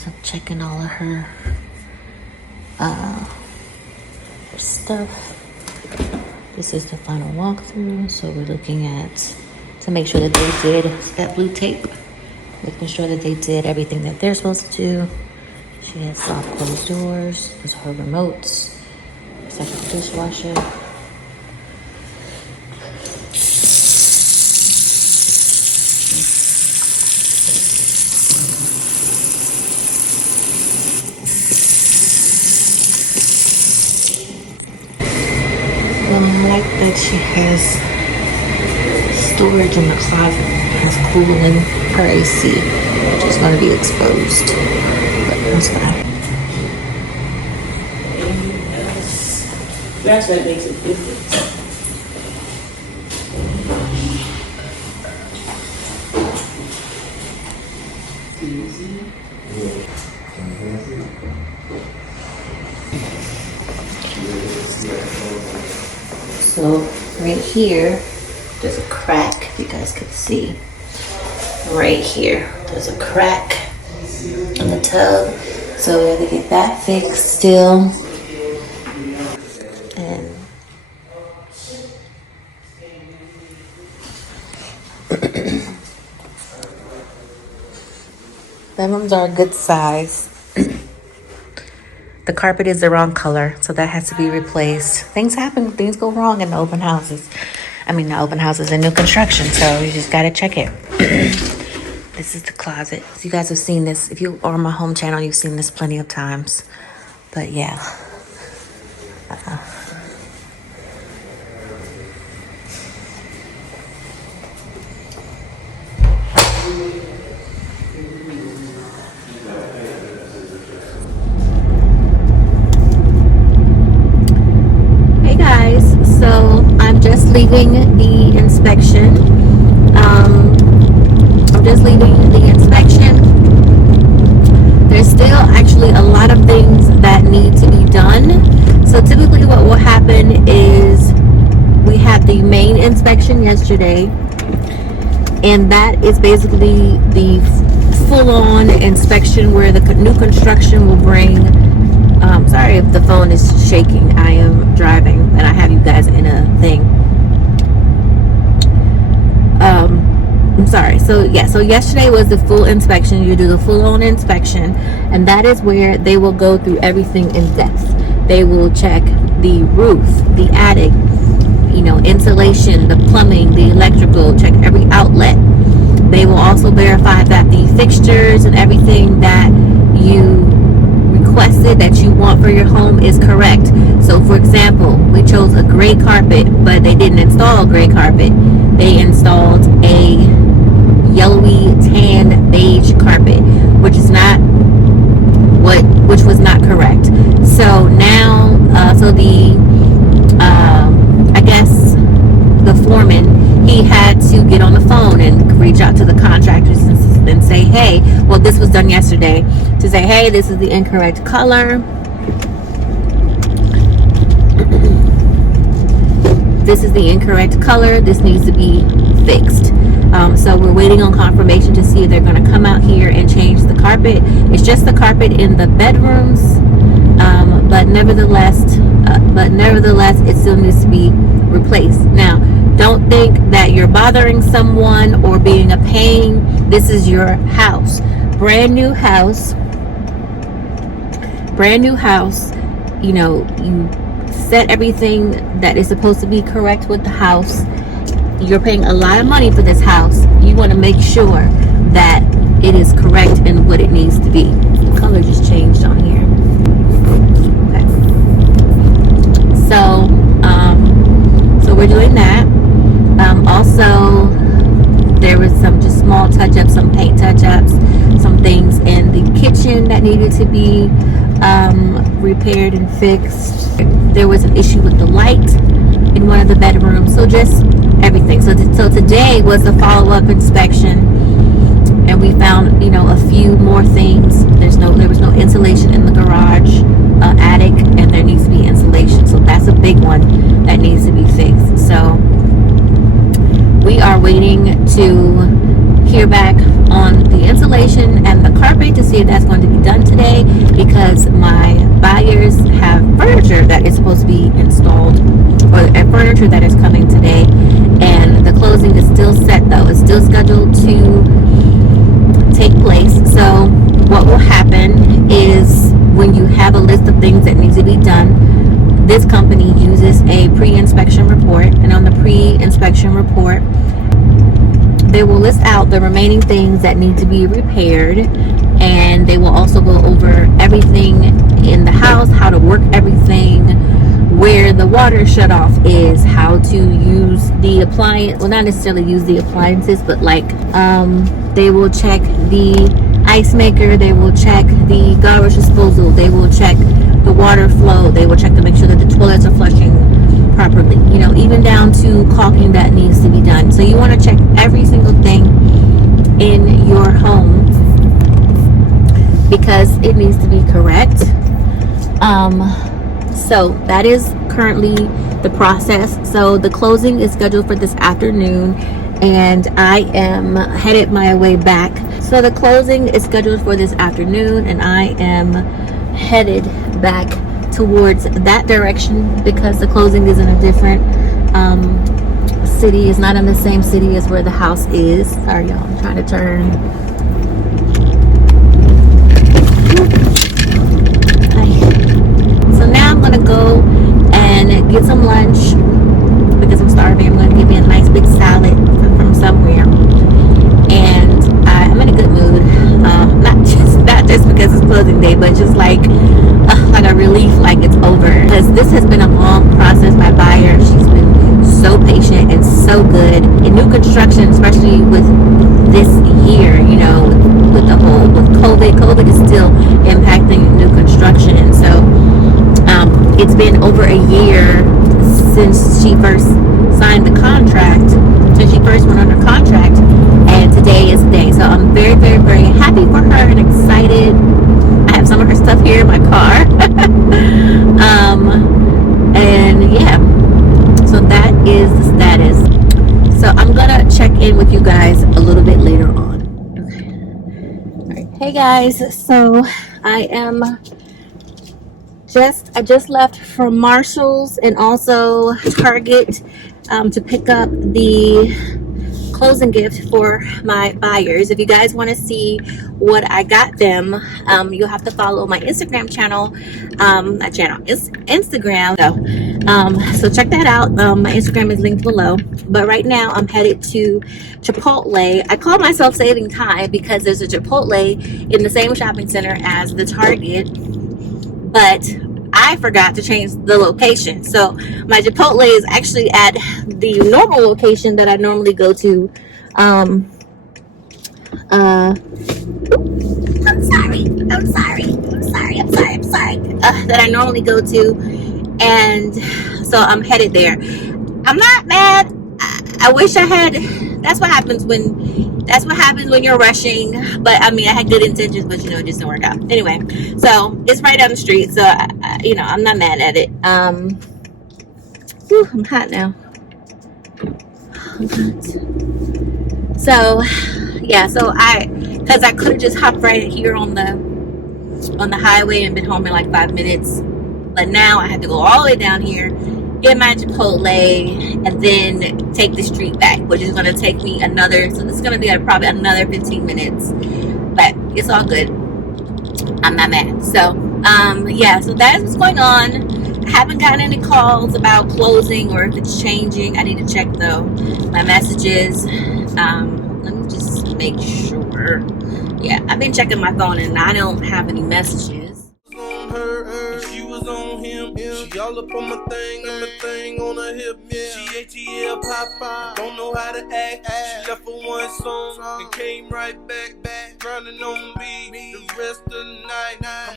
guys. I'm checking all of her stuff. This is the final walkthrough. So we're looking at to make sure that they did that blue tape, making sure that they did everything that they're supposed to do. She has soft closed doors. Those are her remotes. Second dishwasher. I like that she has storage in the closet. Has cooling her AC, which is going to be exposed. But that's fine. That's what makes it different. So right here, there's a crack, if you guys could see. Right here, there's a crack in the tub. So we have to get that fixed still. And bedrooms are a good size. The carpet is the wrong color, so that has to be replaced. Things happen, things go wrong in the open houses. I mean, the open houses in new construction, so you just gotta check it. This is the closet. So you guys have seen this. If you are on my home channel, you've seen this plenty of times. But yeah. So I'm just leaving the inspection. There's still actually a lot of things that need to be done. So typically what will happen is we had the main inspection yesterday, and that is basically the full-on inspection where the new construction will bring. Sorry if the phone is shaking. I am driving and I have you guys in a thing. I'm sorry. So yesterday was the full inspection. You do the full-on inspection, and that is where they will go through everything in depth. They will check the roof, the attic, insulation, the plumbing, the electrical, check every outlet. They will also verify that the fixtures and everything that you requested that you want for your home is correct. So for example, we chose a gray carpet, but they didn't install a gray carpet. They installed a yellowy tan beige carpet, which was not correct. So now I guess the foreman, he had to get on the phone and reach out to the contractors and say, hey, well, this was done yesterday, to say, hey, this is the incorrect color. This is the incorrect color. This needs to be fixed. So we're waiting on confirmation to see if they're going to come out here and change the carpet. It's just the carpet in the bedrooms, but nevertheless, it still needs to be replaced. Now, don't think that you're bothering someone or being a pain. This is your house. Brand new house. You set everything that is supposed to be correct with the house. You're paying a lot of money for this house. You want to make sure that it is correct and what it needs to be. The color just changed on here. Okay. So we're doing that. Also, there was some just small touch-ups, some paint touch-ups, some things in the kitchen that needed to be repaired and fixed. There was an issue with the light in one of the bedrooms. So just everything. So today was the follow-up inspection, and we found a few more things. There was no insulation in the garage attic, and there needs to be insulation. So that's a big one that needs to be fixed. So we are waiting to hear back on the insulation and the carpet to see if that's going to be done today, because my buyers have furniture that is supposed to be installed, or furniture that is coming today, and the closing is still set though. It's still scheduled to take place. So what will happen is, when you have a list of things that need to be done, this company uses a pre-inspection report, and on the pre-inspection report they will list out the remaining things that need to be repaired, and they will also go over everything in the house, how to work everything, where the water shutoff is, how to use the appliance, well, not necessarily use the appliances, but like they will check the ice maker, they will check the garbage disposal, they will check the water flow, they will check to make sure that the toilets are flushing properly, you know, even down to caulking that needs to be done. So you want to check every single thing in your home because it needs to be correct. So that is currently the process. So the closing is scheduled for this afternoon, and I am headed my way back. So the closing is scheduled for this afternoon, and I am headed back towards that direction because the closing is in a different city. It's not in the same city as where the house is. Sorry y'all, I'm trying to turn. So now I'm gonna go and get some lunch because I'm starving. I'm gonna get me a nice big salad from somewhere, and I'm in a good mood. Not just because it's closing day, but just like a relief, like it's over, because this has been a long process. My buyer, she's been so patient and so good in new construction, especially with this year, you know, with COVID is still impacting new construction. And so it's been over a year since she first signed the contract, since she first went under contract, and today is the day. So I'm very, very, very happy for her and excited. I have some of her stuff here in my car. And yeah, so that is the status. So I'm gonna check in with you guys a little bit later on. Okay. All right. Hey guys, so I just left from Marshall's and also Target to pick up the closing gift for my buyers. If you guys want to see what I got them, you'll have to follow my Instagram channel. Instagram. So check that out. My Instagram is linked below. But right now I'm headed to Chipotle. I call myself saving time because there's a Chipotle in the same shopping center as the Target, but I forgot to change the location. So my Chipotle is actually at the normal location that I normally go to. I'm sorry. That I normally go to, and so I'm headed there. I'm not mad. I wish I had. That's what happens when you're rushing. But I mean, I had good intentions, but you know, it just didn't work out. Anyway, so it's right down the street, so you know, I'm not mad at it. I'm hot now. I'm hot. So yeah, so because I could have just hopped right here on the highway and been home in like 5 minutes, but now I had to go all the way down here, get my Chipotle, and then take the street back, which is going to take me so this is going to be probably another 15 minutes, but it's all good. I'm not mad. So yeah, so that's what's going on. I haven't gotten any calls about closing or if it's changing. I need to check though my messages. Let me just make sure. Yeah, I've been checking my phone and I don't have any messages. On her, and she was on him. She all up on my thing, and my thing on her hip. She ATL Popeye, don't know how to act. She left for one song and came right back, grinding on me the rest of the night.